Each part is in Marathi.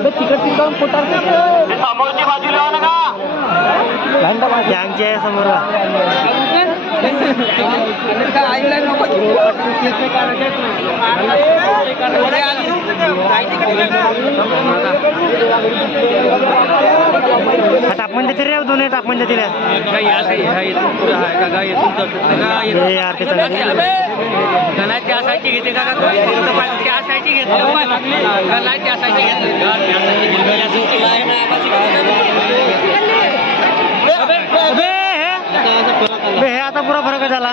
अबे तिकट तिकट पोटार समोरची बाजू लावा नका त्यांची आहे समोर आईला नको टाकून देते रे दोन्ही टाकून देतील यार ते त्यासाठी घेते का त्यासाठी घेतलं त्यासाठी हे आता पुरा फरक झाला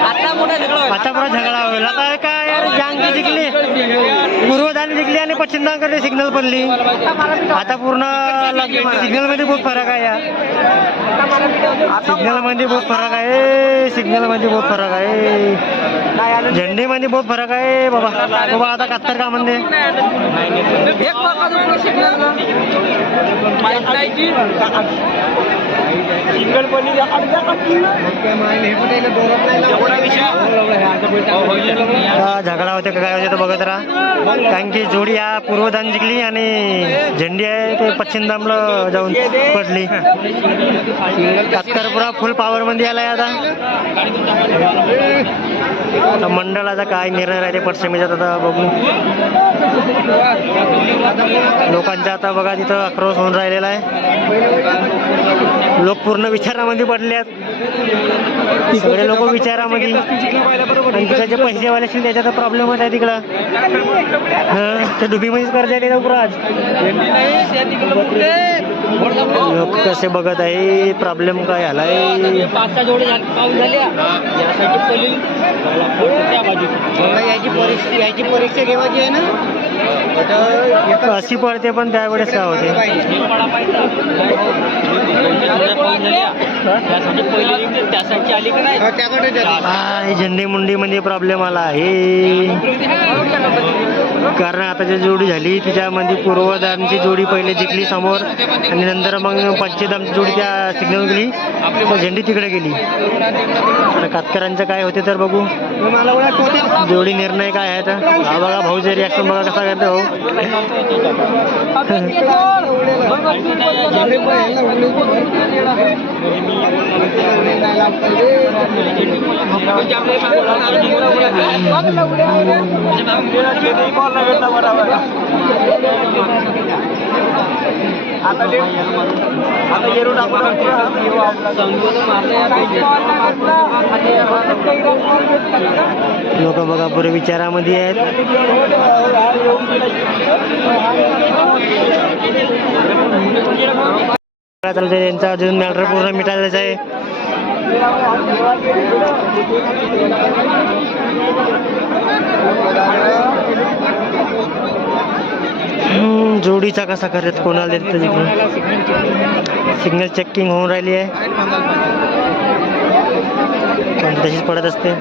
आता पुरा झगडा होईल आता काय यार जांगी जिंकली पूर्वदान जिंकली आणि पश्चिमदानकडे सिग्नल पडली आता पूर्ण सिग्नल मध्ये बहुत फरक आहे यार सिग्नल मध्ये बहुत फरक आहे सिग्नल मध्ये बहुत फरक आहे झेंडे मध्ये बहुत फरक आहे बाबा बाबा आता कात्तर का म्हणते झगडा होते काय होते तर बघत राहा कारण की जोडी या पूर्वदान जिंकली आणि झेंडी आहे ते पश्चिमदामला जाऊन पडली कातकरपुरा फुल पॉवर मध्ये आलाय आता मंडळाचा काय निर्णय राहते पश्चिमेचा आता बघू लोकांचा आता बघा तिथं आक्रोश होऊन राहिलेला आहे लोक पूर्ण विचारामध्ये पडले आहेत सगळे लोक विचारामध्ये आणि तिकडे जे पैसेवाले असतील त्याचा प्रॉब्लेम आहे तिकडं ते डुबीमध्येच कर्ज आहे पुराज लोक कसे बघत आहे प्रॉब्लेम काय आलाय याची परीक्षा घेवायची आहे ना अशी पडते पण त्यावेळेस काय होते झेंडी मुंडी मध्ये प्रॉब्लेम आला आहे कारण आता जी जोडी झाली तिच्यामध्ये पूर्वदानची जोडी पहिले जिंकली समोर आणि नंतर मग पंचदामची जोडी त्या सिग्नल गेली झेंडी तिकडे गेली आता कातकरांचं काय होते तर बघू जोडी निर्णय काय आहे तर हा बघा भाऊचे रिॲक्शन बघा कसा करते भाऊ लोक बघा पुरे विचारामध्ये आहेत त्यांचा अजून मॅटर पूर्ण मिटायचं आहे जोडीचा कसा करत कोणाला देत सिग्नल चेकिंग होऊन राहिली आहे तशीच पडत असते